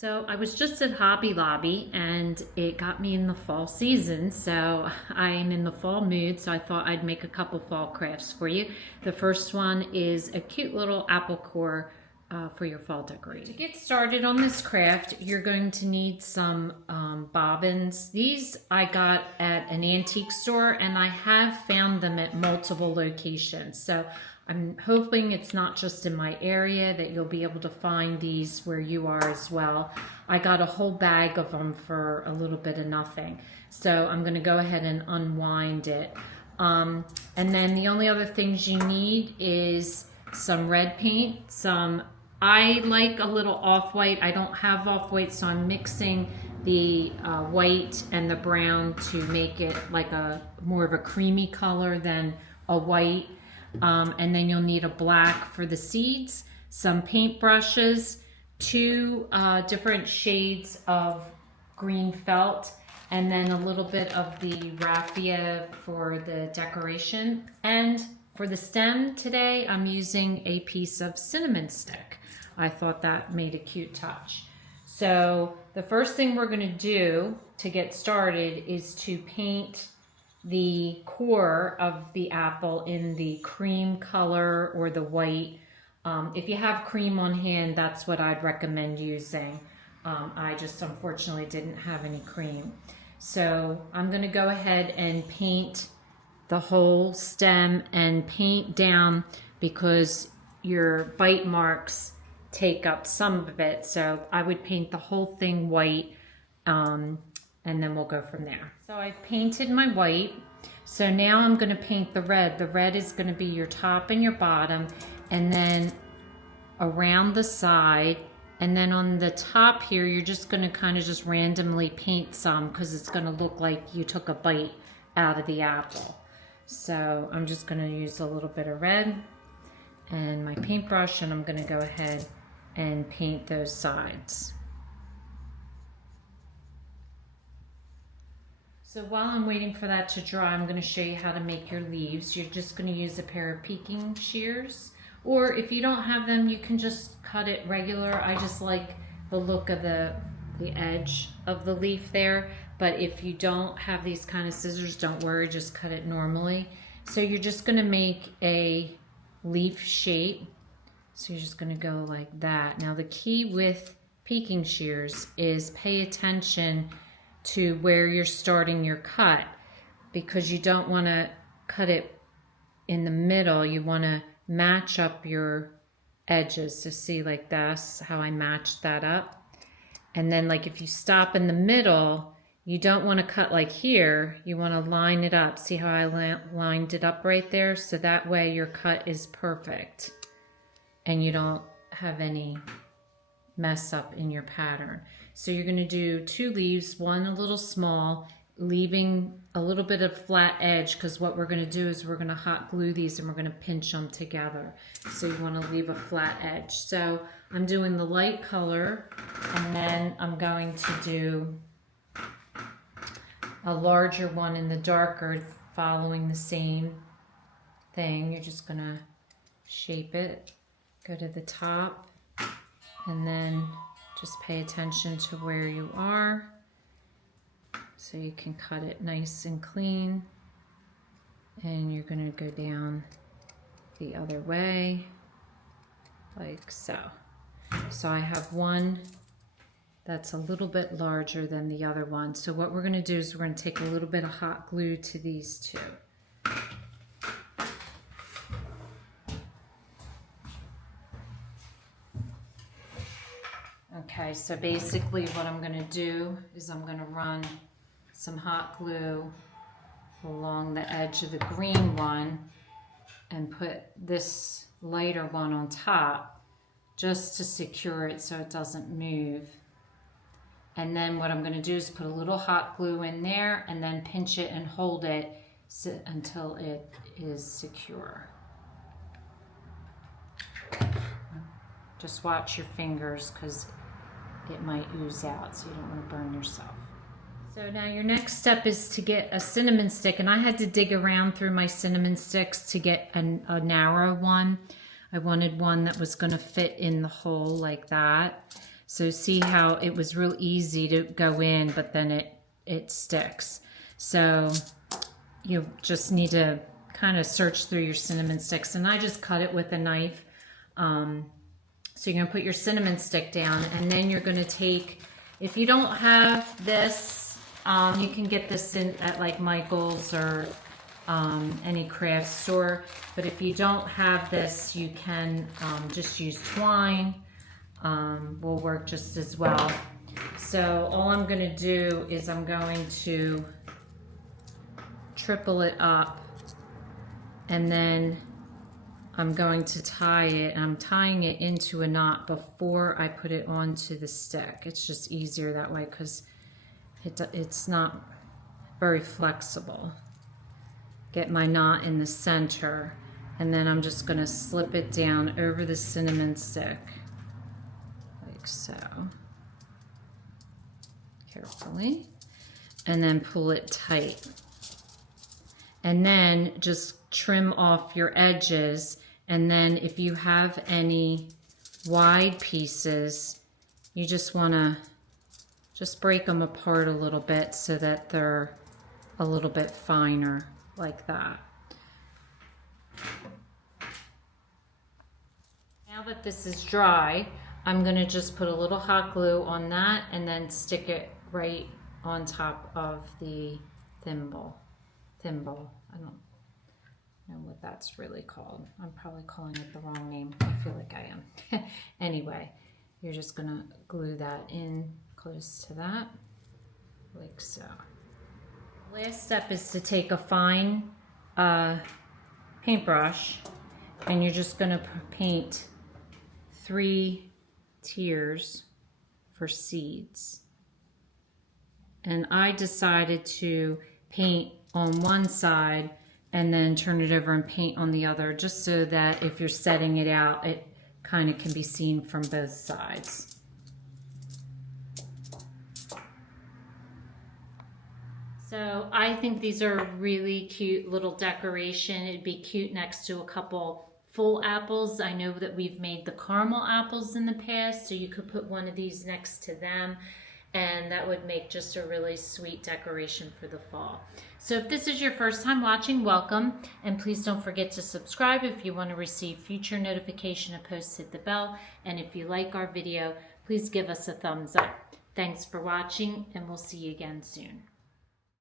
So I was just at Hobby Lobby and it got me in the fall season. So I'm in the fall mood. So I thought I'd make a couple fall crafts for you. The first one is a cute little apple core for your fall decoration. To get started on this craft, you're going to need some bobbins. These I got at an antique store and I have found them at multiple locations. So I'm hoping it's not just in my area, that you'll be able to find these where you are as well. I got a whole bag of them for a little bit of nothing. So I'm going to go ahead and unwind it. And then the only other things you need is some red paint, I like a little off-white. I don't have off-white, so I'm mixing the white and the brown to make it like a more of a creamy color than a white. And then you'll need a black for the seeds, some paint brushes, two different shades of green felt, and then a little bit of the raffia for the decoration. And for the stem today, I'm using a piece of cinnamon stick. I thought that made a cute touch. So the first thing we're going to do to get started is to paint the core of the apple in the cream color or the white. If you have cream on hand, that's what I'd recommend using. I just unfortunately didn't have any cream. So I'm going to go ahead and paint the whole stem and paint down because your bite marks take up some of it. So I would paint the whole thing white, and then we'll go from there. So I've painted my white. So now I'm going to paint the red. The red is going to be your top and your bottom, and then around the side. And then on the top here, you're just going to kind of just randomly paint some because it's going to look like you took a bite out of the apple. So I'm just going to use a little bit of red and my paintbrush, and I'm going to go ahead and paint those sides. So while I'm waiting for that to dry, I'm going to show you how to make your leaves. You're just going to use a pair of peeking shears, or if you don't have them, you can just cut it regular. I just like the look of the edge of the leaf there, but if you don't have these kind of scissors, don't worry, just cut it normally. So you're just going to make a leaf shape. So you're just going to go like that. Now the key with peeking shears is pay attention to where you're starting your cut, because you don't want to cut it in the middle. You want to match up your edges. So see, like that's how I matched that up. And then like if you stop in the middle, you don't want to cut like here. You want to line it up. See how I lined it up right there? So that way your cut is perfect and you don't have any mess up in your pattern. So you're going to do two leaves, one a little small, leaving a little bit of flat edge, because what we're going to do is we're going to hot glue these and we're going to pinch them together. So you want to leave a flat edge. So I'm doing the light color, and then I'm going to do a larger one in the darker, following the same thing. You're just going to shape it, go to the top, and then just pay attention to where you are so you can cut it nice and clean. And you're going to go down the other way like so. So I have one that's a little bit larger than the other one. So what we're going to do is we're going to take a little bit of hot glue to these two. Okay, so basically what I'm going to do is I'm going to run some hot glue along the edge of the green one and put this lighter one on top just to secure it so it doesn't move. And then what I'm going to do is put a little hot glue in there and then pinch it and hold it until it is secure. Just watch your fingers because it might ooze out, so you don't want to burn yourself. So now your next step is to get a cinnamon stick, and I had to dig around through my cinnamon sticks to get a narrow one. I wanted one that was going to fit in the hole like that. So see how it was real easy to go in, but then it sticks. So you just need to kind of search through your cinnamon sticks. And I just cut it with a knife. So you're gonna put your cinnamon stick down, and then you're gonna take, if you don't have this, you can get this at like Michael's or any craft store. But if you don't have this, you can just use twine. Will work just as well. So all I'm going to do is I'm going to triple it up, and then I'm going to tie it. I'm tying it into a knot before I put it onto the stick. It's just easier that way because it's not very flexible. Get my knot in the center, and then I'm just going to slip it down over the cinnamon stick like so, carefully, and then pull it tight. And then just trim off your edges, and then if you have any wide pieces, you just want to just break them apart a little bit so that they're a little bit finer, like that. Now that this is dry, I'm going to just put a little hot glue on that and then stick it right on top of the thimble. I don't know what that's really called. I'm probably calling it the wrong name. I feel like I am. Anyway, you're just going to glue that in close to that, like so. Last step is to take a fine paintbrush, and you're just going to paint 3 tiers for seeds. And I decided to paint on one side and then turn it over and paint on the other, just so that if you're setting it out, it kind of can be seen from both sides. So I think these are a really cute little decoration. It'd be cute next to a couple full apples. I know that we've made the caramel apples in the past, so you could put one of these next to them, and that would make just a really sweet decoration for the fall. So if this is your first time watching, welcome, and please don't forget to subscribe if you want to receive future notification of posts. Hit the bell, and if you like our video, please give us a thumbs up. Thanks for watching, and we'll see you again soon.